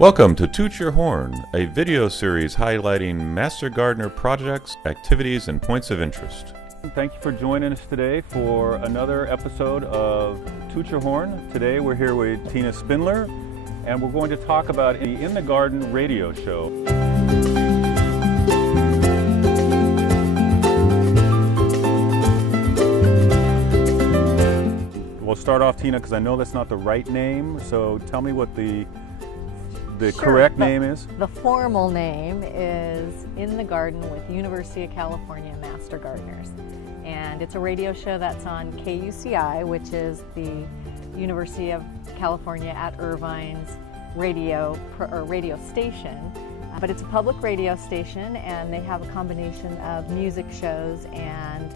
Welcome to Toot Your Horn, a video series highlighting Master Gardener projects, activities, and points of interest. Thank you for joining us today for another episode of Toot Your Horn. Today we're here with Teena Spindler, and we're going to talk about the In the Garden radio show. We'll start off, Teena, because I know that's not the right name, so tell me what the correct name is. The formal name is In the Garden with University of California Master Gardeners. And it's a radio show that's on KUCI, which is the University of California at Irvine's radio station. But it's a public radio station, and they have a combination of music shows and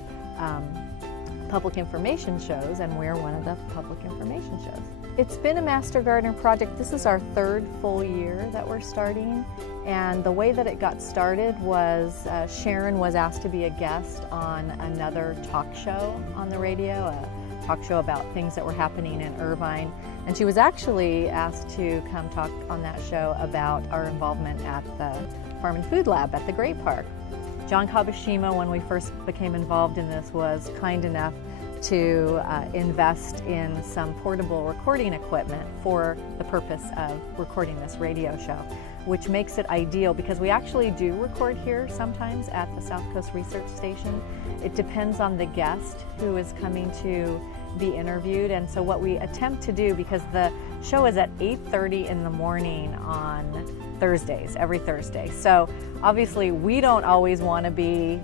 public information shows, and we're one of the public information shows. It's been a Master Gardener project. This is our third full year that we're starting, and the way that it got started was Sharon was asked to be a guest on another talk show on the radio, a talk show about things that were happening in Irvine, and she was actually asked to come talk on that show about our involvement at the Farm and Food Lab at the Great Park. John Kabashima, when we first became involved in this, was kind enough to invest in some portable recording equipment for the purpose of recording this radio show, which makes it ideal because we actually do record here sometimes at the South Coast Research Station. It depends on the guest who is coming to be interviewed, and so what we attempt to do, because the show is at 8:30 in the morning on Thursdays, every Thursday. So obviously we don't always want to be,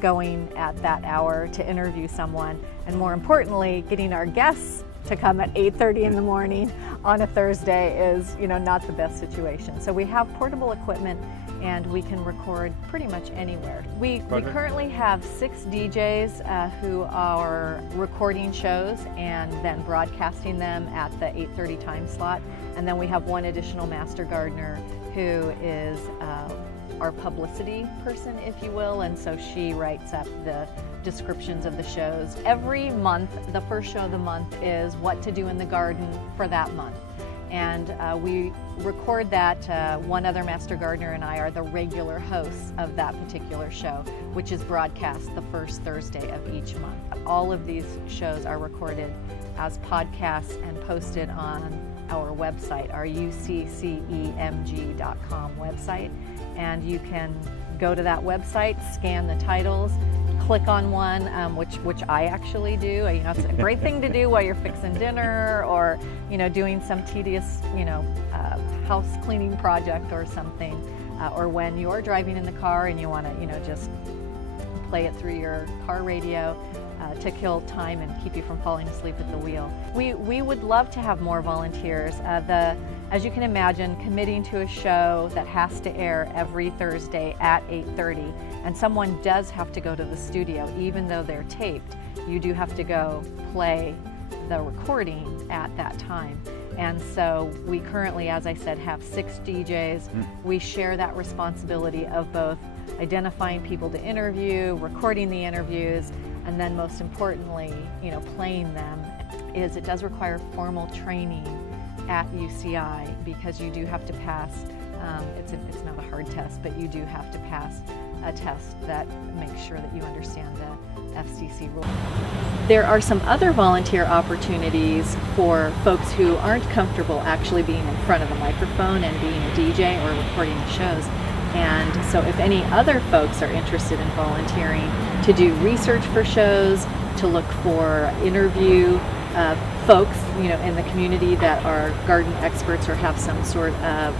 going at that hour to interview someone, and more importantly, getting our guests to come at 8:30 in the morning on a Thursday is, not the best situation. So we have portable equipment and we can record pretty much anywhere. We currently have 6 DJs who are recording shows and then broadcasting them at the 8:30 time slot. And then we have one additional Master Gardener who is our publicity person, if you will, and so she writes up the descriptions of the shows. Every month, the first show of the month is what to do in the garden for that month. And we record that. One other Master Gardener and I are the regular hosts of that particular show, which is broadcast the first Thursday of each month. All of these shows are recorded as podcasts and posted on our website, our UCCEMG.com website. And you can go to that website, scan the titles, click on one, which I actually do. It's a great thing to do while you're fixing dinner or, doing some tedious, house cleaning project or something, or when you're driving in the car and you want to, just play it through your car radio to kill time and keep you from falling asleep at the wheel. We would love to have more volunteers. As you can imagine, committing to a show that has to air every Thursday at 8:30, and someone does have to go to the studio, even though they're taped, you do have to go play the recording at that time. And so we currently, as I said, have 6 DJs. We share that responsibility of both identifying people to interview, recording the interviews, and then most importantly, playing them. It does require formal training at UCI because you do have to pass, it's not a hard test, but you do have to pass a test that makes sure that you understand the FCC rules. There are some other volunteer opportunities for folks who aren't comfortable actually being in front of the microphone and being a DJ or recording the shows. And so if any other folks are interested in volunteering to do research for shows, to look for interview folks, in the community that are garden experts or have some sort of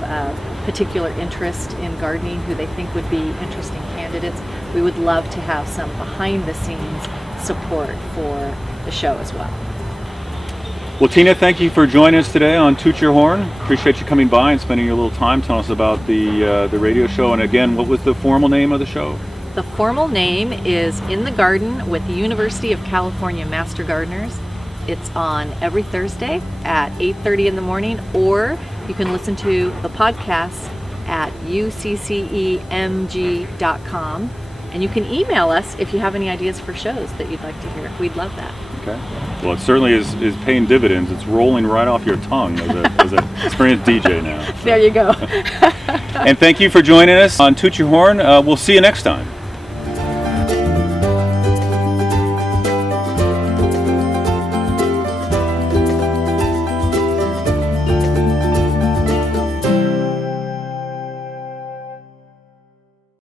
particular interest in gardening who they think would be interesting candidates, we would love to have some behind-the-scenes support for the show as well. Well, Teena, thank you for joining us today on Toot Your Horn. Appreciate you coming by and spending your little time telling us about the radio show. And again, what was the formal name of the show? The formal name is In the Garden with the University of California Master Gardeners. It's on every Thursday at 8:30 in the morning, or you can listen to the podcast at UCCEMG.com. And you can email us if you have any ideas for shows that you'd like to hear. We'd love that. Okay. Okay. Well, it certainly is paying dividends. It's rolling right off your tongue as an experienced DJ now. There you go. And thank you for joining us on Toot Your Horn. We'll see you next time.